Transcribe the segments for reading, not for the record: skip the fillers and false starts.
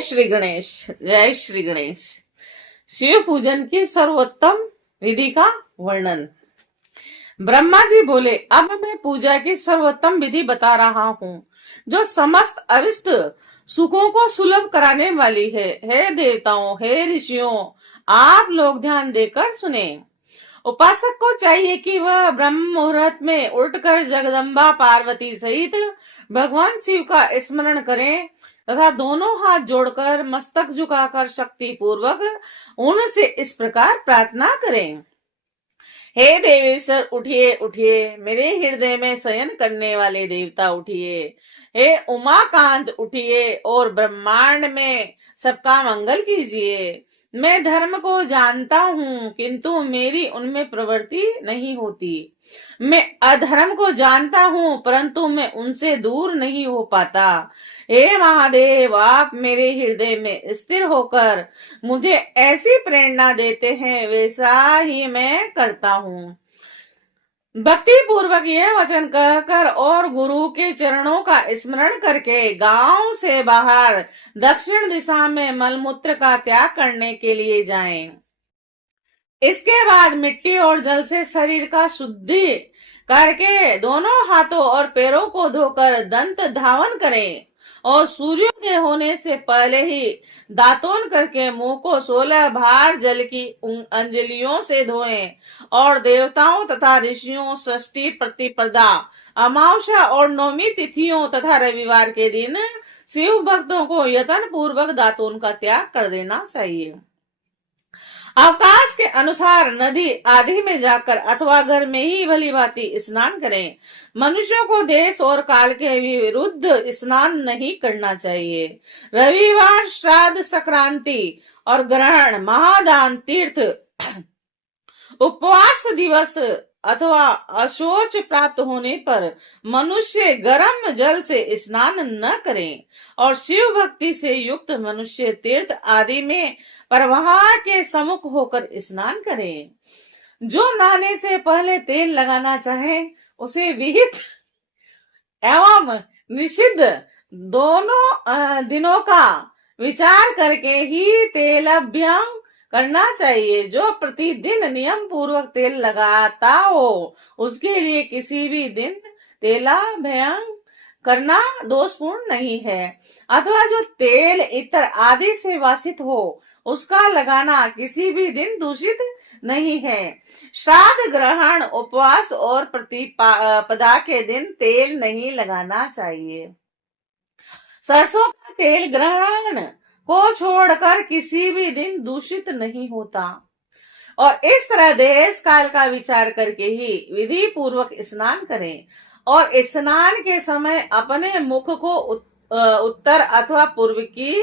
श्री गणेश, जय श्री गणेश। शिव पूजन की सर्वोत्तम विधि का वर्णन। ब्रह्मा जी बोले, अब मैं पूजा की सर्वोत्तम विधि बता रहा हूँ जो समस्त अविष्ट सुखों को सुलभ कराने वाली है। हे देवताओं, हे ऋषियों, आप लोग ध्यान देकर सुने। उपासक को चाहिए कि वह ब्रह्म मुहूर्त में उठकर जगदम्बा पार्वती सहित भगवान शिव का स्मरण करें तथा दोनों हाथ जोड़कर मस्तक झुकाकर शक्ति पूर्वक उनसे इस प्रकार प्रार्थना करें। हे देवेश्वर, उठिए उठिए, मेरे हृदय में शयन करने वाले देवता उठिए। हे उमाकांत, उठिए और ब्रह्मांड में सबका मंगल कीजिए। मैं धर्म को जानता हूँ किंतु मेरी उनमें प्रवृत्ति नहीं होती। मैं अधर्म को जानता हूँ परंतु मैं उनसे दूर नहीं हो पाता। हे महादेव, आप मेरे हृदय में स्थिर होकर मुझे ऐसी प्रेरणा देते हैं, वैसा ही मैं करता हूँ। भक्ति पूर्वक यह वचन कहकर और गुरु के चरणों का स्मरण करके गांव से बाहर दक्षिण दिशा में मलमूत्र का त्याग करने के लिए जाएं। इसके बाद मिट्टी और जल से शरीर का शुद्धि करके दोनों हाथों और पैरों को धोकर दंत धावन करें और सूर्योदय होने से पहले ही दातून करके मुंह को 16 बार जल की अंजलियों से धोएं और देवताओं तथा ऋषियों, षष्ठी, प्रतिपदा, अमावस्या और नौमी तिथियों तथा रविवार के दिन शिव भक्तों को यत्न पूर्वक दातून का त्याग कर देना चाहिए। अवकाश के अनुसार नदी आदि में जाकर अथवा घर में ही भली भांति स्नान करें। मनुष्यों को देश और काल के विरुद्ध स्नान नहीं करना चाहिए। रविवार, श्राद्ध, संक्रांति और ग्रहण, महादान, तीर्थ, उपवास दिवस अथवा अशौच प्राप्त होने पर मनुष्य गर्म जल से स्नान न करें और शिव भक्ति से युक्त मनुष्य तीर्थ आदि में प्रवाह के सम्मुख होकर स्नान करें। जो नहाने से पहले तेल लगाना चाहे उसे विहित एवं निषिद्ध दोनों दिनों का विचार करके ही तेलाभ्यंग करना चाहिए। जो प्रतिदिन नियम पूर्वक तेल लगाता हो उसके लिए किसी भी दिन तेलाभ्यंग करना दोषपूर्ण नहीं है। अथवा जो तेल इत्र आदि से वासित हो उसका लगाना किसी भी दिन दूषित नहीं है। श्राद्ध, ग्रहण, उपवास और प्रतिपदा के दिन तेल नहीं लगाना चाहिए। सरसों का तेल ग्रहण को छोड़कर किसी भी दिन दूषित नहीं होता और इस तरह देश काल का विचार करके ही विधि पूर्वक स्नान करें और स्नान के समय अपने मुख को उत्तर अथवा पूर्व की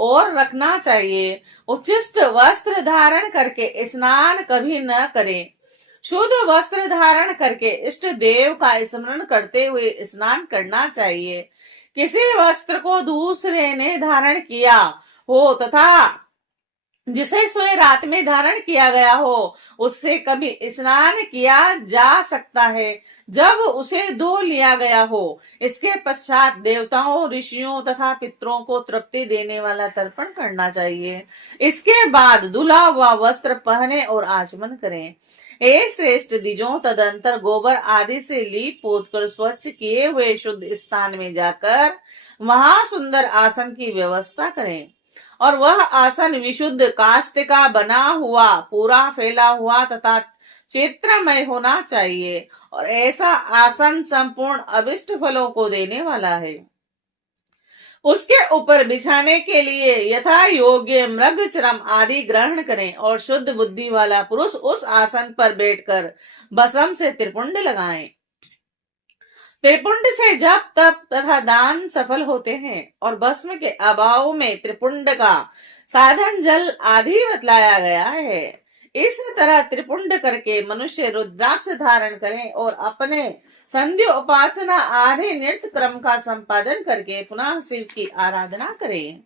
ओर रखना चाहिए। उच्छिष्ट वस्त्र धारण करके स्नान कभी न करें। शुद्ध वस्त्र धारण करके इष्ट देव का स्मरण करते हुए स्नान करना चाहिए। किसी वस्त्र को दूसरे ने धारण किया हो तथा जिसे सोए रात में धारण किया गया हो उससे कभी स्नान किया जा सकता है जब उसे धो लिया गया हो। इसके पश्चात देवताओं, ऋषियों तथा पितरों को तृप्ति देने वाला तर्पण करना चाहिए। इसके बाद धुला हुआ वस्त्र पहने और आचमन करें। हे श्रेष्ठ द्विजों, तदंतर गोबर आदि से लीप पोत कर स्वच्छ किए हुए शुद्ध स्थान में जाकर वहां सुंदर आसन की व्यवस्था करें और वह आसन विशुद्ध काष्ठ का बना हुआ, पूरा फैला हुआ तथा चित्रमय होना चाहिए और ऐसा आसन संपूर्ण अभिष्ट फलों को देने वाला है। उसके ऊपर बिछाने के लिए यथा योग्य मृग चरम आदि ग्रहण करें और शुद्ध बुद्धि वाला पुरुष उस आसन पर बैठकर भस्म से त्रिपुंड लगाएं। त्रिपुंड से जप, तप तथा दान सफल होते हैं और भस्म के अभाव में त्रिपुंड का साधन जल आदि बतलाया गया है। इस तरह त्रिपुंड करके मनुष्य रुद्राक्ष धारण करें और अपने संध्या उपासना आदि नृत्य क्रम का संपादन करके पुनः शिव की आराधना करें।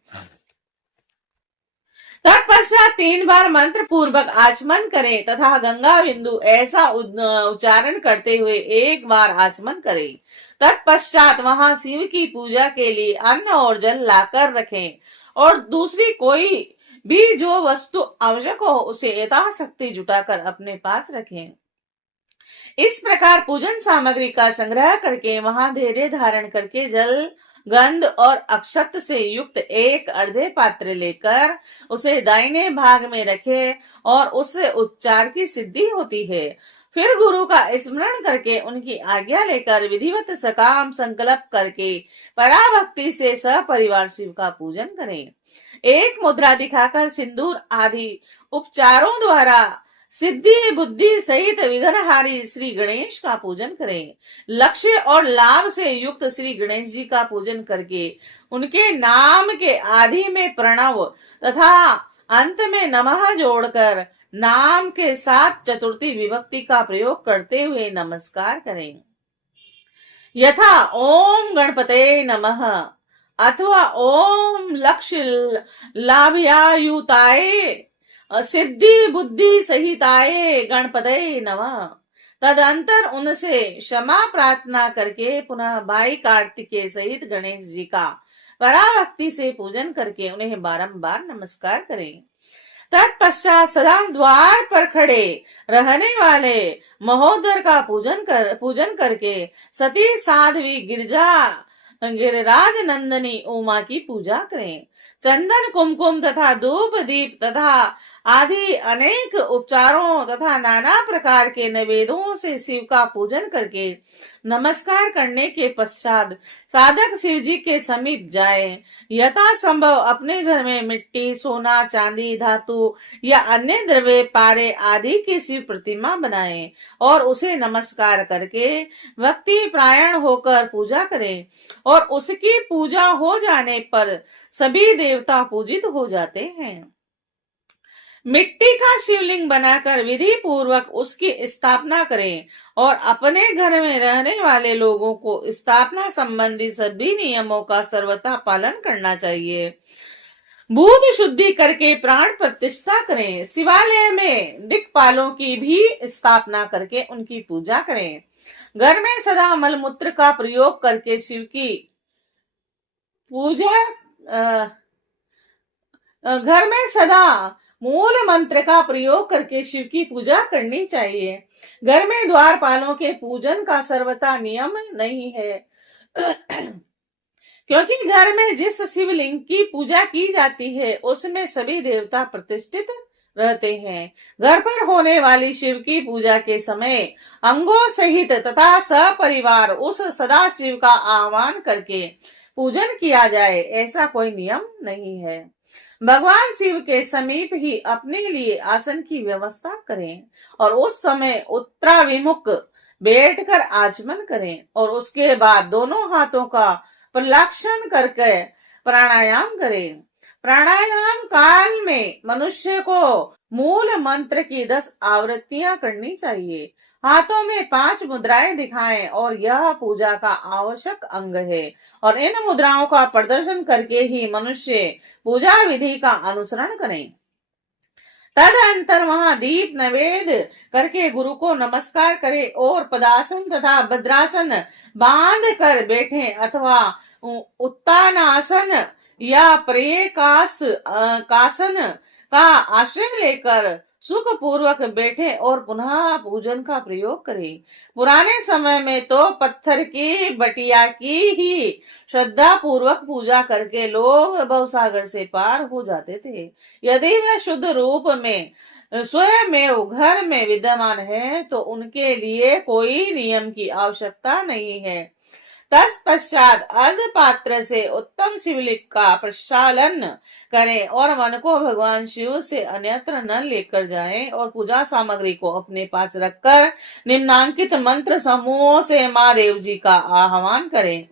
तत्पश्चात 3 बार मंत्र पूर्वक आचमन करें तथा गंगा बिंदु ऐसा उच्चारण करते हुए 1 बार आचमन करें। तत्पश्चात वहां शिव की पूजा के लिए अन्न और जल लाकर रखें और दूसरी कोई भी जो वस्तु आवश्यक हो उसे यथाशक्ति जुटाकर अपने पास रखें। इस प्रकार पूजन सामग्री का संग्रह करके वहां धैर्य धारण करके जल, गंध और अक्षत से युक्त एक अर्धे पात्र लेकर उसे दाहिने भाग में रखे और उससे उच्चार की सिद्धि होती है। फिर गुरु का स्मरण करके उनकी आज्ञा लेकर विधिवत सकाम संकल्प करके पराभक्ति से सपरिवार शिव का पूजन करें। एक मुद्रा दिखाकर सिंदूर आदि उपचारों द्वारा सिद्धि बुद्धि सहित विघ्नहारी श्री गणेश का पूजन करें। लक्ष्य और लाभ से युक्त श्री गणेश जी का पूजन करके उनके नाम के आदि में प्रणव तथा अंत में नमः जोड़कर नाम के साथ चतुर्थी विभक्ति का प्रयोग करते हुए नमस्कार करें। यथा ओम गणपते नमः अथवा ओम लक्ष्य लाभयायुताय सिद्धि बुद्धि सहिताय गणपते नमः। तदंतर उनसे क्षमा प्रार्थना करके पुनः भाई कार्तिकेय सहित गणेश जी का पराभक्ति से पूजन करके उन्हें बारंबार नमस्कार करें। तत्पश्चात सदा द्वार पर खड़े रहने वाले महोदर का पूजन करके सती साध्वी गिरिराज नंदनी उमा की पूजा करें। चंदन कुमकुम तथा धूप दीप तथा आदि अनेक उपचारों तथा नाना प्रकार के नैवेद्यों से शिव का पूजन करके नमस्कार करने के पश्चात साधक शिव जी के समीप जाए। यथा संभव अपने घर में मिट्टी, सोना, चांदी, धातु या अन्य द्रव्य, पारे आदि की शिव प्रतिमा बनाए और उसे नमस्कार करके भक्ति प्रायण होकर पूजा करें और उसकी पूजा हो जाने पर सभी देवता पूजित हो जाते हैं। मिट्टी का शिवलिंग बनाकर विधि पूर्वक उसकी स्थापना करें और अपने घर में रहने वाले लोगों को स्थापना संबंधी सभी नियमों का सर्वथा पालन करना चाहिए। भूत शुद्धि करके प्राण प्रतिष्ठा करें। शिवालय में दिक्पालों की भी स्थापना करके उनकी पूजा करें। घर में सदा मलमूत्र का प्रयोग करके शिव की पूजा घर में सदा मूल मंत्र का प्रयोग करके शिव की पूजा करनी चाहिए। घर में द्वारपालों के पूजन का सर्वथा नियम नहीं है क्योंकि घर में जिस शिवलिंग की पूजा की जाती है उसमें सभी देवता प्रतिष्ठित रहते हैं। घर पर होने वाली शिव की पूजा के समय अंगों सहित तथा सपरिवार उस सदा शिव का आह्वान करके पूजन किया जाए, ऐसा कोई नियम नहीं है। भगवान शिव के समीप ही अपने लिए आसन की व्यवस्था करें और उस समय उत्तराभिमुख बैठकर आचमन करें और उसके बाद दोनों हाथों का प्रलाक्षण करके प्राणायाम करें। प्राणायाम काल में मनुष्य को मूल मंत्र की 10 आवृत्तियां करनी चाहिए। हाथों में 5 मुद्राएं दिखाएं और यह पूजा का आवश्यक अंग है और इन मुद्राओं का प्रदर्शन करके ही मनुष्य पूजा विधि का अनुसरण करें। तदंतर वहां दीप नैवेद्य करके गुरु को नमस्कार करे और पदासन तथा भद्रासन बांध कर बैठे अथवा उत्तानासन या कासन का आश्रय लेकर सुख पूर्वक बैठे और पुनः पूजन का प्रयोग करें। पुराने समय में तो पत्थर की बटिया की ही श्रद्धा पूर्वक पूजा करके लोग भवसागर से पार हो जाते थे। यदि वह शुद्ध रूप में स्वयं घर में विद्यमान है तो उनके लिए कोई नियम की आवश्यकता नहीं है। तत्पश्चात अर्ध पात्र से उत्तम शिवलिंग का प्रक्षालन करें और मन को भगवान शिव से अन्यत्र न लेकर जाएं और पूजा सामग्री को अपने पास रखकर निम्नांकित मंत्र समूहों से माँ देव जी का आह्वान करें।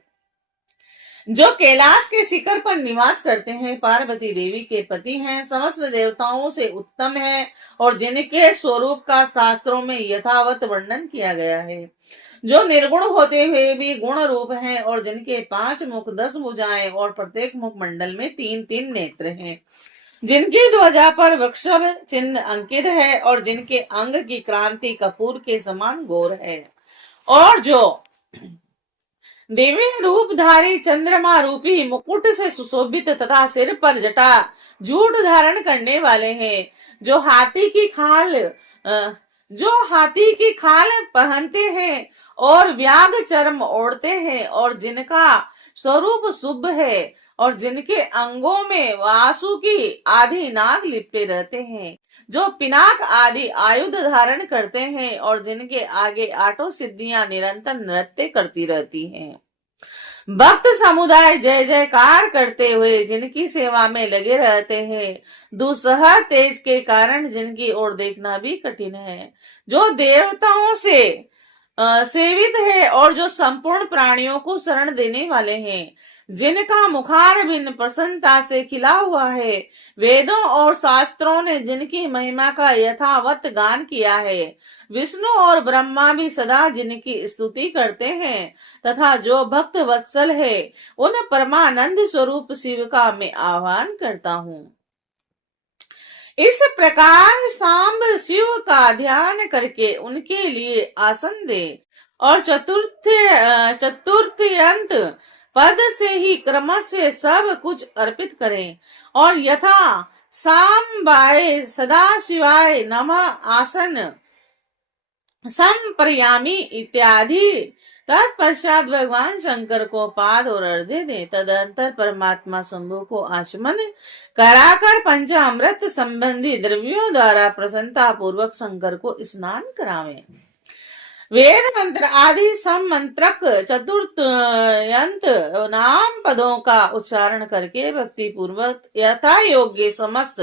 जो कैलाश के शिखर पर निवास करते हैं, पार्वती देवी के पति हैं, समस्त देवताओं से उत्तम है और जिनके स्वरूप का शास्त्रों में यथावत वर्णन किया गया है, जो निर्गुण होते हुए भी गुण रूप हैं और जिनके 5 मुख 10 भुजाएं और प्रत्येक मुख मंडल में 3-3 नेत्र हैं, जिनकी ध्वजा पर वृषभ चिन्ह अंकित है और जिनके अंग की क्रांति कपूर के समान गोर है और जो दिव्य रूपधारी चंद्रमा रूपी मुकुट से सुशोभित तथा सिर पर जटा जूट धारण करने वाले हैं, जो हाथी की खाल पहनते हैं और व्याघ चर्म ओढ़ते हैं, और जिनका स्वरूप शुभ है, और जिनके अंगों में वासुकी आदि नाग लिपटे रहते हैं, जो पिनाक आदि आयुध धारण करते हैं, और जिनके आगे आठों सिद्धियां निरंतर नृत्य करती रहती हैं। भक्त समुदाय जय जयकार करते हुए जिनकी सेवा में लगे रहते हैं, दुस्सह तेज के कारण जिनकी ओर देखना भी कठिन है, जो देवताओं से सेवित है, और जो संपूर्ण प्राणियों को शरण देने वाले हैं, जिनका मुखार बिन प्रसन्नता से खिला हुआ है, वेदों और शास्त्रों ने जिनकी महिमा का यथावत गान किया है, विष्णु और ब्रह्मा भी सदा जिनकी स्तुति करते हैं, तथा जो भक्त वत्सल है, उन परमानंद स्वरूप शिव का मैं आह्वान करता हूँ। इस प्रकार सांब शिव का ध्यान करके उनके लिए आसन दे, और चतुर्थयंत पद से ही क्रम से सब कुछ अर्पित करें, और यथा सांबाय सदा शिवाय नमः आसन संप्रयामी इत्यादि। तत्पश्चात भगवान शंकर को पाद और अर्घ्य दे। तदंतर परमात्मा शंभु को आचमन कराकर पंचामृत संबंधी द्रव्यों द्वारा प्रसन्नता पूर्वक शंकर को स्नान करावे। वेद मंत्र आदि समंत्रक चतुर्थयंत नाम पदों का उच्चारण करके भक्ति पूर्वक यथा योग्य समस्त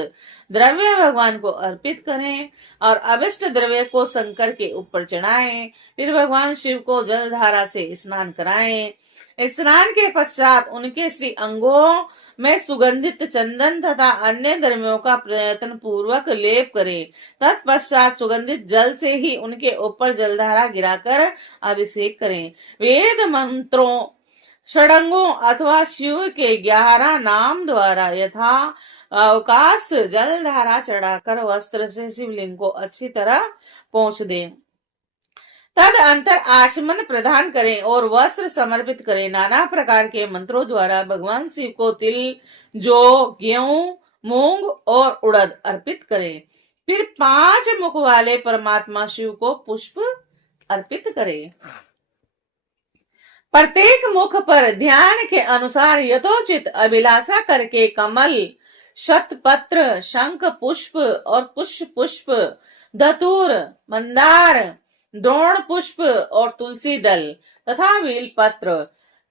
द्रव्य भगवान को अर्पित करें, और अभिष्ट द्रव्य को शंकर के ऊपर चढ़ाएं। फिर भगवान शिव को जलधारा से स्नान कराएं। स्नान के पश्चात उनके श्री अंगों में सुगंधित चंदन तथा अन्य द्रव्यों का प्रयत्न पूर्वक लेप करें। तत्पश्चात सुगंधित जल से ही उनके ऊपर जलधारा गिराकर अभिषेक करें। वेद मंत्रों षडंगों अथवा शिव के 11 नाम द्वारा यथा अवकाश जलधारा चढ़ाकर वस्त्र से शिवलिंग को अच्छी तरह पोंछ दें। तद अंतर आचमन प्रदान करें और वस्त्र समर्पित करें। नाना प्रकार के मंत्रों द्वारा भगवान शिव को तिल, जौ, गेहूं, मूंग और उड़द अर्पित करें। फिर 5 मुख वाले परमात्मा शिव को पुष्प अर्पित करें। प्रत्येक मुख पर ध्यान के अनुसार यथोचित अभिलाषा करके कमल, शतपत्र, शंख पुष्प और पुष्प, धतूर, मंदार, द्रोण पुष्प और तुलसी दल तथा बेल पत्र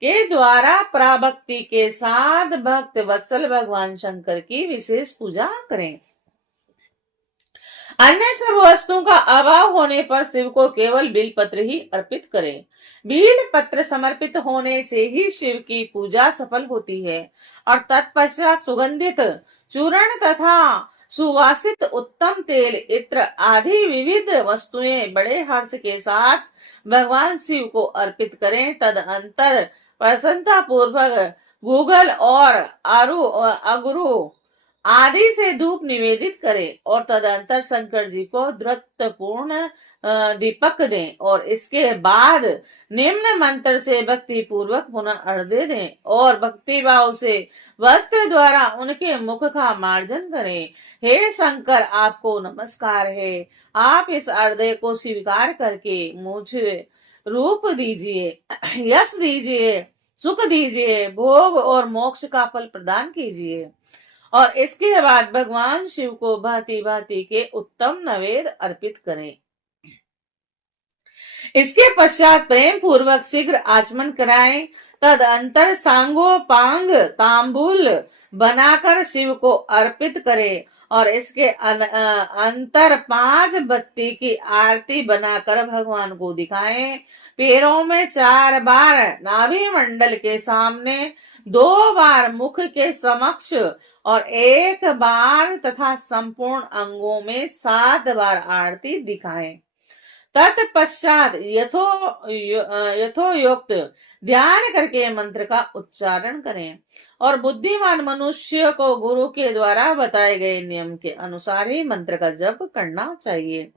के द्वारा प्राभक्ति के साथ भक्त वत्सल भगवान शंकर की विशेष पूजा करें। अन्य सब वस्तुओं का अभाव होने पर शिव को केवल बेल पत्र ही अर्पित करें। बेल पत्र समर्पित होने से ही शिव की पूजा सफल होती है, और तत्पश्चात सुगंधित चूर्ण तथा सुवासित उत्तम तेल, इत्र आदि विविध वस्तुएं बड़े हर्ष के साथ भगवान शिव को अर्पित करें। तदंतर प्रसन्नता पूर्वक गूगल और अगरू आदि से धूप निवेदित करें, और तदंतर शंकर जी को धृतपूर्ण दीपक दें, और इसके बाद निम्न मंत्र से भक्ति पूर्वक पुनः अर्घ्य दें, और भक्ति भाव से वस्त्र द्वारा उनके मुख का मार्जन करें। हे शंकर, आपको नमस्कार है। आप इस अर्घ्य को स्वीकार करके मुझे रूप दीजिए, यश दीजिए, सुख दीजिए, भोग और मोक्ष का फल प्रदान कीजिए। और इसके बाद भगवान शिव को भांति भांति के उत्तम नैवेद्य अर्पित करें। इसके पश्चात प्रेम पूर्वक शीघ्र आचमन कराएं। तद अंतर सांगो पांग तांबूल बनाकर शिव को अर्पित करें, और इसके अंतर 5 बत्ती की आरती बनाकर भगवान को दिखाएं। पैरों में 4 बार नाभि मंडल के सामने, 2 बार मुख के समक्ष और 1 बार तथा संपूर्ण अंगों में 7 बार आरती दिखाएं। तत्पश्चात यथोयुक्त ध्यान करके मंत्र का उच्चारण करें, और बुद्धिमान मनुष्य को गुरु के द्वारा बताए गए नियम के अनुसार ही मंत्र का जप करना चाहिए,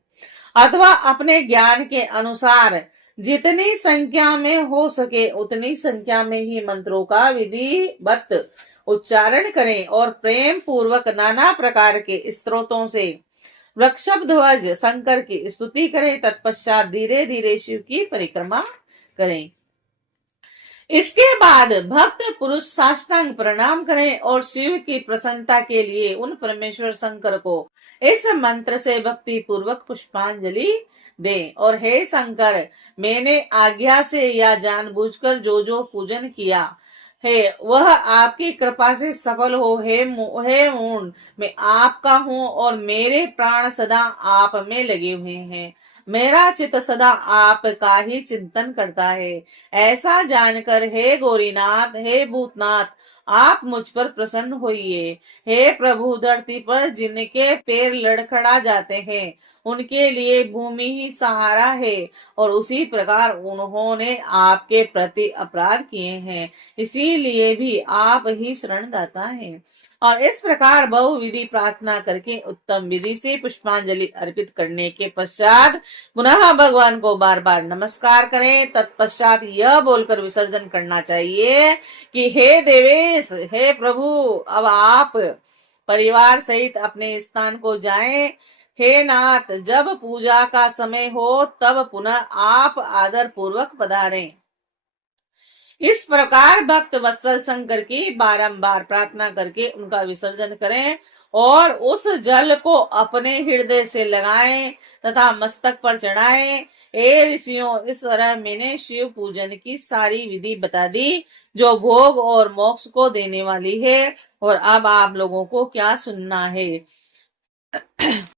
अथवा अपने ज्ञान के अनुसार जितनी संख्या में हो सके उतनी संख्या में ही मंत्रों का विधिवत उच्चारण करें और प्रेम पूर्वक नाना प्रकार के स्त्रोतों से वृक्षध्वज शंकर की स्तुति करें। तत्पश्चात धीरे धीरे शिव की परिक्रमा करें। इसके बाद भक्त पुरुष साष्टांग प्रणाम करें और शिव की प्रसन्नता के लिए उन परमेश्वर शंकर को इस मंत्र से भक्ति पूर्वक पुष्पांजलि दें। और हे शंकर, मैंने आज्ञा से या जानबूझकर जो जो पूजन किया है वह आपकी कृपा से सफल हो। हे मूढ़, मैं आपका हूँ और मेरे प्राण सदा आप में लगे हुए हैं। मेरा चित्त सदा आपका ही चिंतन करता है। ऐसा जानकर हे गौरीनाथ, हे भूतनाथ, आप मुझ पर प्रसन्न होइए। हे प्रभु, धरती पर जिनके पैर लड़खड़ा जाते हैं उनके लिए भूमि ही सहारा है और उसी प्रकार उन्होंने आपके प्रति अपराध किए हैं, इसीलिए भी आप ही शरणदाता हैं। और इस प्रकार बहुविधि प्रार्थना करके उत्तम विधि से पुष्पांजलि अर्पित करने के पश्चात पुनः भगवान को बार बार नमस्कार करें। तत्पश्चात यह बोलकर विसर्जन करना चाहिए कि हे देवेश, हे प्रभु, अब आप परिवार सहित अपने स्थान को जाएं। हे नाथ, जब पूजा का समय हो तब पुनः आप आदर पूर्वक पधारें। इस प्रकार भक्त वत्सल शंकर की बारंबार प्रार्थना करके उनका विसर्जन करें और उस जल को अपने हृदय से लगाएं तथा मस्तक पर चढ़ाएं। हे ऋषियों, इस तरह मैंने शिव पूजन की सारी विधि बता दी जो भोग और मोक्ष को देने वाली है। और अब आप लोगों को क्या सुनना है?